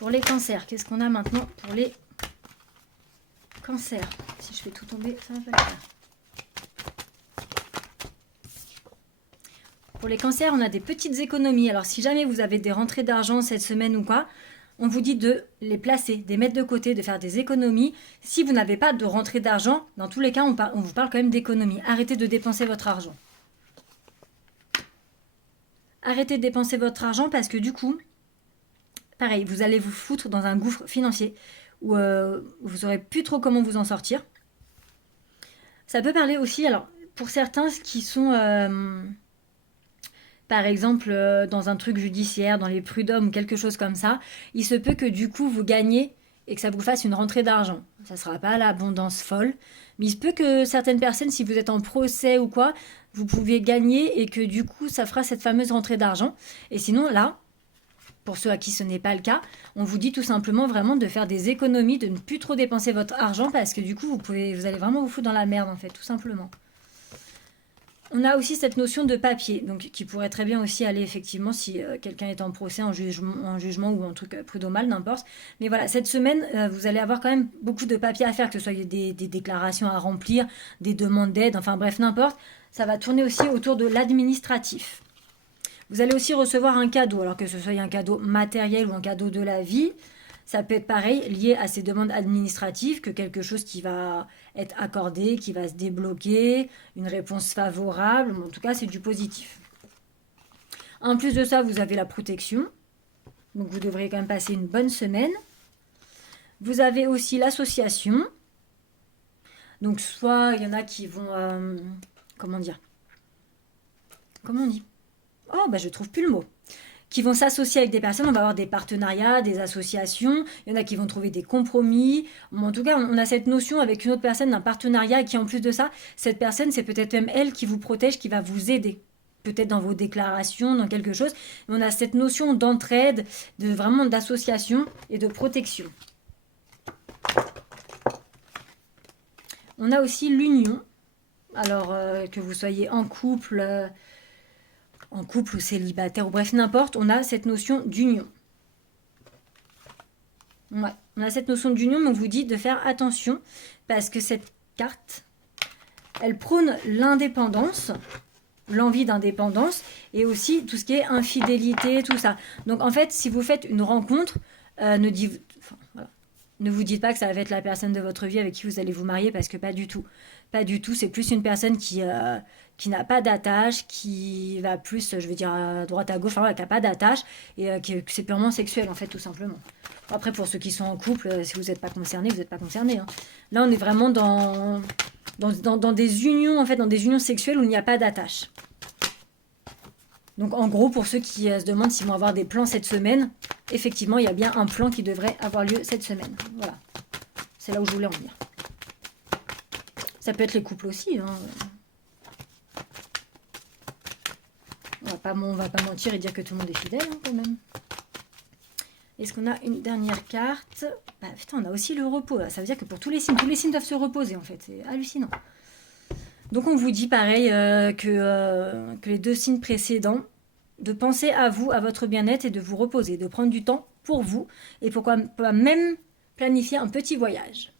Pour les cancers, qu'est-ce qu'on a maintenant pour les cancers? Si je fais tout tomber, ça va pas le faire. Pour les cancers, on a des petites économies. Alors, si jamais vous avez des rentrées d'argent cette semaine ou quoi, on vous dit de les placer, de les mettre de côté, de faire des économies. Si vous n'avez pas de rentrée d'argent, dans tous les cas, on vous parle quand même d'économie. Arrêtez de dépenser votre argent. Arrêtez de dépenser votre argent parce que du coup, pareil, vous allez vous foutre dans un gouffre financier où vous saurez plus trop comment vous en sortir. Ça peut parler aussi, alors, pour certains qui sont... par exemple, dans un truc judiciaire, dans les prud'hommes ou quelque chose comme ça, il se peut que du coup vous gagnez et que ça vous fasse une rentrée d'argent. Ça ne sera pas l'abondance folle, mais il se peut que certaines personnes, si vous êtes en procès ou quoi, vous pouvez gagner et que du coup ça fera cette fameuse rentrée d'argent. Et sinon là, pour ceux à qui ce n'est pas le cas, on vous dit tout simplement vraiment de faire des économies, de ne plus trop dépenser votre argent parce que du coup vous allez vraiment vous foutre dans la merde en fait, tout simplement. On a aussi cette notion de papier, donc qui pourrait très bien aussi aller effectivement si quelqu'un est en procès, en jugement ou en truc prud'homal, n'importe. Mais voilà, cette semaine, vous allez avoir quand même beaucoup de papiers à faire, que ce soit des déclarations à remplir, des demandes d'aide, enfin bref, n'importe. Ça va tourner aussi autour de l'administratif. Vous allez aussi recevoir un cadeau, alors que ce soit un cadeau matériel ou un cadeau de la vie. Ça peut être pareil, lié à ces demandes administratives, que quelque chose qui va être accordé, qui va se débloquer, une réponse favorable, en tout cas c'est du positif. En plus de ça, vous avez la protection, donc vous devriez quand même passer une bonne semaine. Vous avez aussi l'association, donc soit il y en a qui vont, comment dire, comment on dit? Oh, bah je trouve plus le mot. Qui vont s'associer avec des personnes, on va avoir des partenariats, des associations, il y en a qui vont trouver des compromis. En tout cas, on a cette notion avec une autre personne d'un partenariat et qui en plus de ça, cette personne, c'est peut-être même elle qui vous protège, qui va vous aider. Peut-être dans vos déclarations, dans quelque chose. Mais on a cette notion d'entraide, vraiment d'association et de protection. On a aussi l'union. Alors, que vous soyez en couple... en couple ou célibataire, ou bref, n'importe, on a cette notion d'union. Ouais, on a cette notion d'union, mais on vous dit de faire attention, parce que cette carte, elle prône l'indépendance, l'envie d'indépendance, et aussi tout ce qui est infidélité, tout ça. Donc en fait, si vous faites une rencontre, ne vous dites pas que ça va être la personne de votre vie avec qui vous allez vous marier, parce que pas du tout. Pas du tout, c'est plus une personne qui n'a pas d'attache, qui va plus, je veux dire, à droite à gauche, enfin, qui n'a pas d'attache, et que c'est purement sexuel, en fait, tout simplement. Après, pour ceux qui sont en couple, si vous n'êtes pas concerné, vous n'êtes pas concerné. Hein. Là, on est vraiment dans des unions, en fait, dans des unions sexuelles où il n'y a pas d'attache. Donc, en gros, pour ceux qui se demandent s'ils vont avoir des plans cette semaine, effectivement, il y a bien un plan qui devrait avoir lieu cette semaine. Voilà. C'est là où je voulais en venir. Ça peut être les couples aussi. Hein. On va pas mentir et dire que tout le monde est fidèle, hein, quand même. Est-ce qu'on a une dernière carte? Bah, putain, on a aussi le repos. Là. Ça veut dire que pour tous les signes doivent se reposer, en fait. C'est hallucinant. Donc, on vous dit, pareil, que les 2 signes précédents, de penser à vous, à votre bien-être et de vous reposer, de prendre du temps pour vous. Et pourquoi pas même planifier un petit voyage.